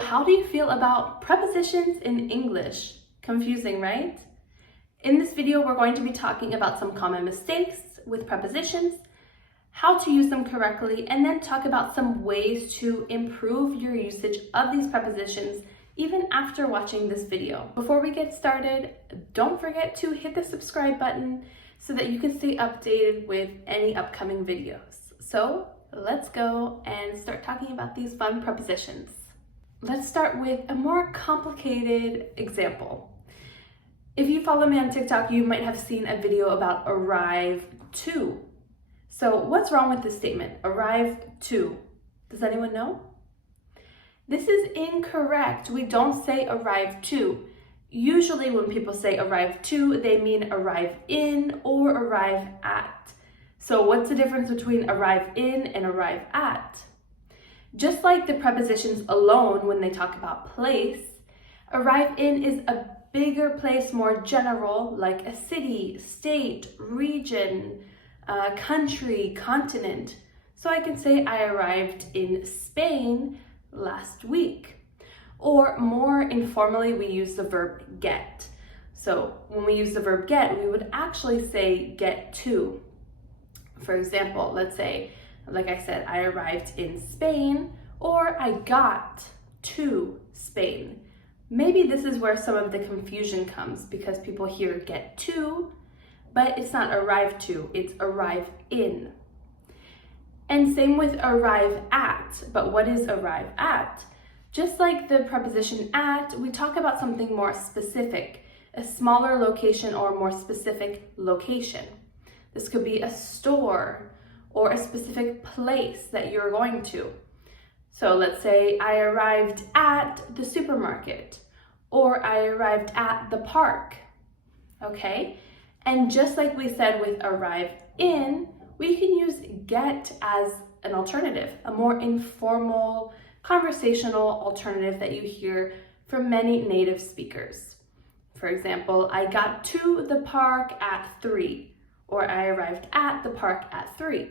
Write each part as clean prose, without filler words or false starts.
how do you feel about prepositions in English? Confusing, right? In this video, we're going to be talking about some common mistakes with prepositions, how to use them correctly, and then talk about some ways to improve your usage of these prepositions even after watching this video. Before we get started, don't forget to hit the subscribe button so that you can stay updated with any upcoming videos. So let's go and start talking about these fun prepositions. Let's start with a more complicated example. If you follow me on TikTok, you might have seen a video about arrive to. So what's wrong with this statement? Arrive to. Does anyone know? This is incorrect. We don't say arrive to. Usually when people say arrive to, they mean arrive in or arrive at. So what's the difference between arrive in and arrive at? Just like the prepositions alone when they talk about place, arrive in is a bigger place, more general, like a city, state, region, country, continent. So I can say I arrived in Spain last week. Or more informally, we use the verb get. So when we use the verb get, we would actually say get to. For example, let's say, like I said, I arrived in Spain, or I got to Spain. Maybe this is where some of the confusion comes because people hear get to, but it's not arrive to, it's arrive in. And same with arrive at, but what is arrive at? Just like the preposition at, we talk about something more specific, a smaller location or a more specific location. This could be a store or a specific place that you're going to. So let's say I arrived at the supermarket or I arrived at the park, okay? And just like we said with arrive in, we can use get as an alternative, a more informal, conversational alternative that you hear from many native speakers. For example, I got to the park at 3, or I arrived at the park at 3.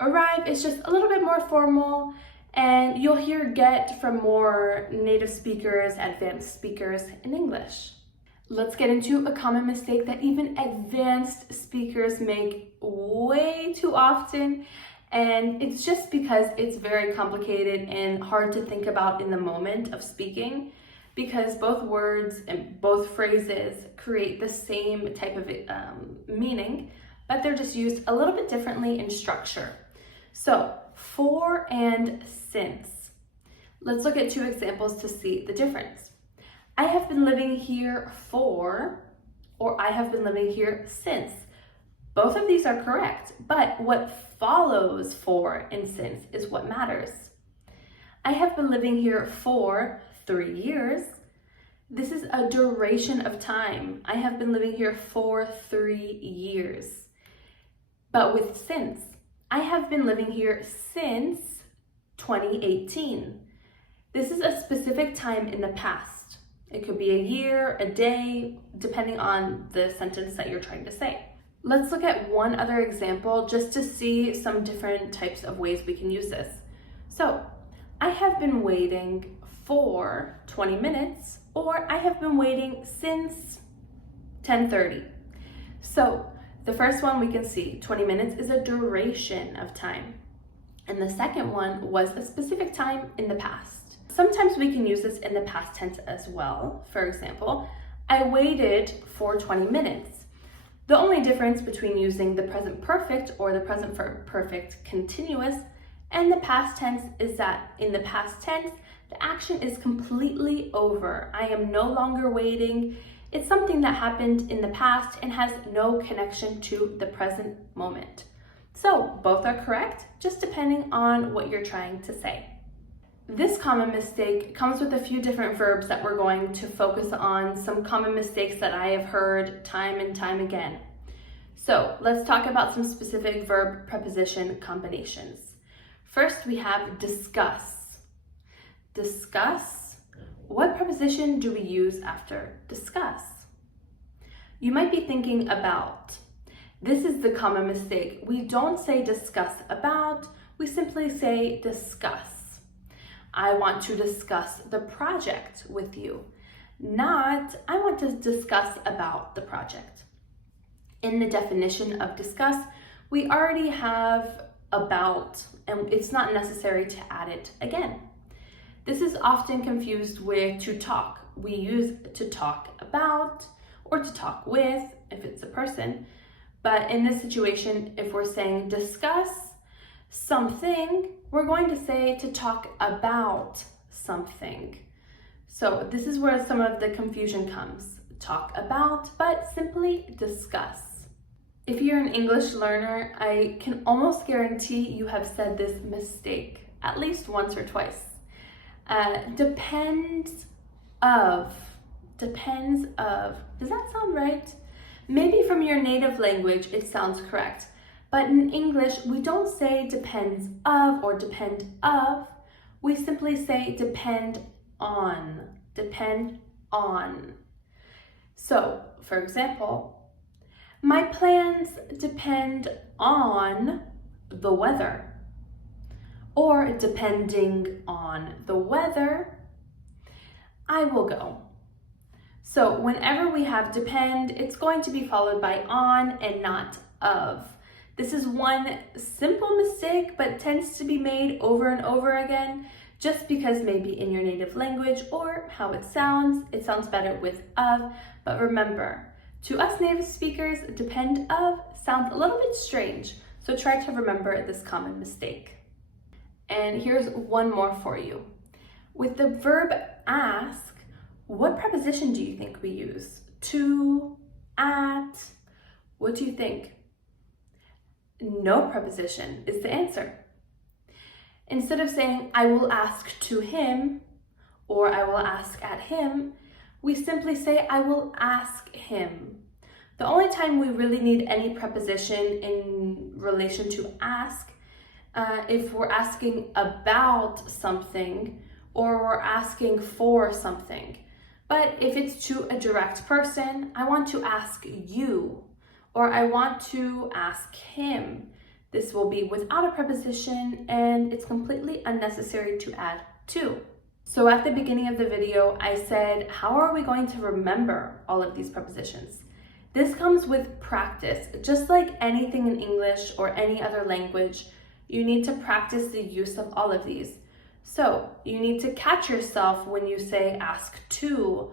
Arrive is just a little bit more formal, and you'll hear get from more native speakers, advanced speakers in English. Let's get into a common mistake that even advanced speakers make way too often, and it's just because it's very complicated and hard to think about in the moment of speaking, because both words and both phrases create the same type of meaning, but they're just used a little bit differently in structure. So, for and since. Let's look at two examples to see the difference. I have been living here for, or I have been living here since. Both of these are correct, but what follows for and since is what matters. I have been living here for 3 years. This is a duration of time. I have been living here for 3 years. But with since, I have been living here since 2018. This is a specific time in the past. It could be a year, a day, depending on the sentence that you're trying to say. Let's look at one other example just to see some different types of ways we can use this. So, I have been waiting for 20 minutes, or I have been waiting since 10:30. So, the first one we can see, 20 minutes is a duration of time. And the second one was a specific time in the past. Sometimes we can use this in the past tense as well. For example, I waited for 20 minutes. The only difference between using the present perfect or the present perfect continuous and the past tense is that in the past tense, the action is completely over. I am no longer waiting. It's something that happened in the past and has no connection to the present moment. So both are correct, just depending on what you're trying to say. This common mistake comes with a few different verbs that we're going to focus on, some common mistakes that I have heard time and time again. So let's talk about some specific verb preposition combinations. First, we have discuss. Discuss. What preposition do we use after discuss? You might be thinking about. This is the common mistake. We don't say discuss about, we simply say discuss. I want to discuss the project with you, not I want to discuss about the project. In the definition of discuss, we already have about, and it's not necessary to add it again. This is often confused with to talk. We use to talk about or to talk with if it's a person. But in this situation, if we're saying discuss something, we're going to say to talk about something. So this is where some of the confusion comes. Talk about, but simply discuss. If you're an English learner, I can almost guarantee you have said this mistake at least once or twice. Depends of. Does that sound right? Maybe from your native language, it sounds correct. But in English, we don't say depends of or depend of. We simply say depend on. Depend on. So, for example, my plans depend on the weather. Or depending on the weather, I will go. So whenever we have depend, it's going to be followed by on and not of. This is one simple mistake, but tends to be made over and over again, just because maybe in your native language or how it sounds better with of. But remember, to us native speakers, depend of sounds a little bit strange. So try to remember this common mistake. And here's one more for you. With the verb ask, what preposition do you think we use? To, at, what do you think? No preposition is the answer. Instead of saying, I will ask to him, or I will ask at him, we simply say, I will ask him. The only time we really need any preposition in relation to ask, if we're asking about something or we're asking for something. But if it's to a direct person, I want to ask you, or I want to ask him. This will be without a preposition and it's completely unnecessary to add to. So at the beginning of the video, I said, how are we going to remember all of these prepositions? This comes with practice. Just like anything in English or any other language, you need to practice the use of all of these. So you need to catch yourself when you say ask to,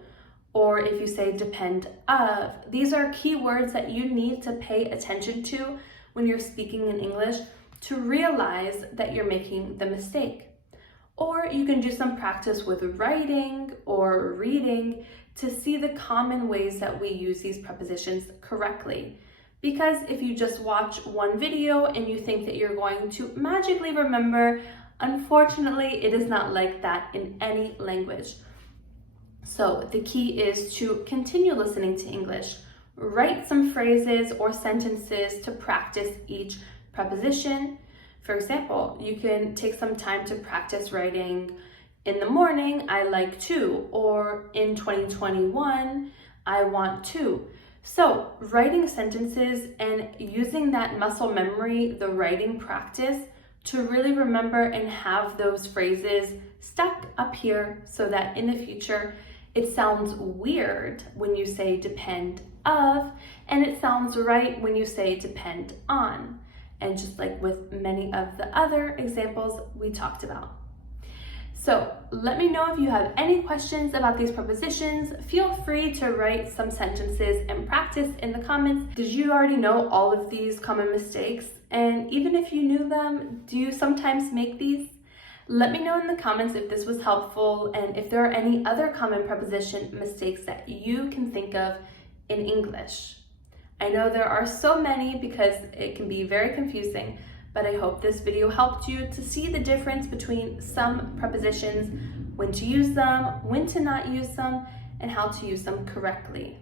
or if you say depend of. These are key words that you need to pay attention to when you're speaking in English to realize that you're making the mistake. Or you can do some practice with writing or reading to see the common ways that we use these prepositions correctly. Because if you just watch one video and you think that you're going to magically remember, unfortunately, it is not like that in any language. So the key is to continue listening to English. Write some phrases or sentences to practice each preposition. For example, you can take some time to practice writing, in the morning, I like to, or in 2021, I want to. So writing sentences and using that muscle memory, the writing practice, to really remember and have those phrases stuck up here so that in the future it sounds weird when you say depend of, and it sounds right when you say depend on. And just like with many of the other examples we talked about. So let me know if you have any questions about these prepositions. Feel free to write some sentences and practice in the comments. Did you already know all of these common mistakes? And even if you knew them, do you sometimes make these? Let me know in the comments if this was helpful and if there are any other common preposition mistakes that you can think of in English. I know there are so many because it can be very confusing, but I hope this video helped you to see the difference between some prepositions, when to use them, when to not use them, and how to use them correctly.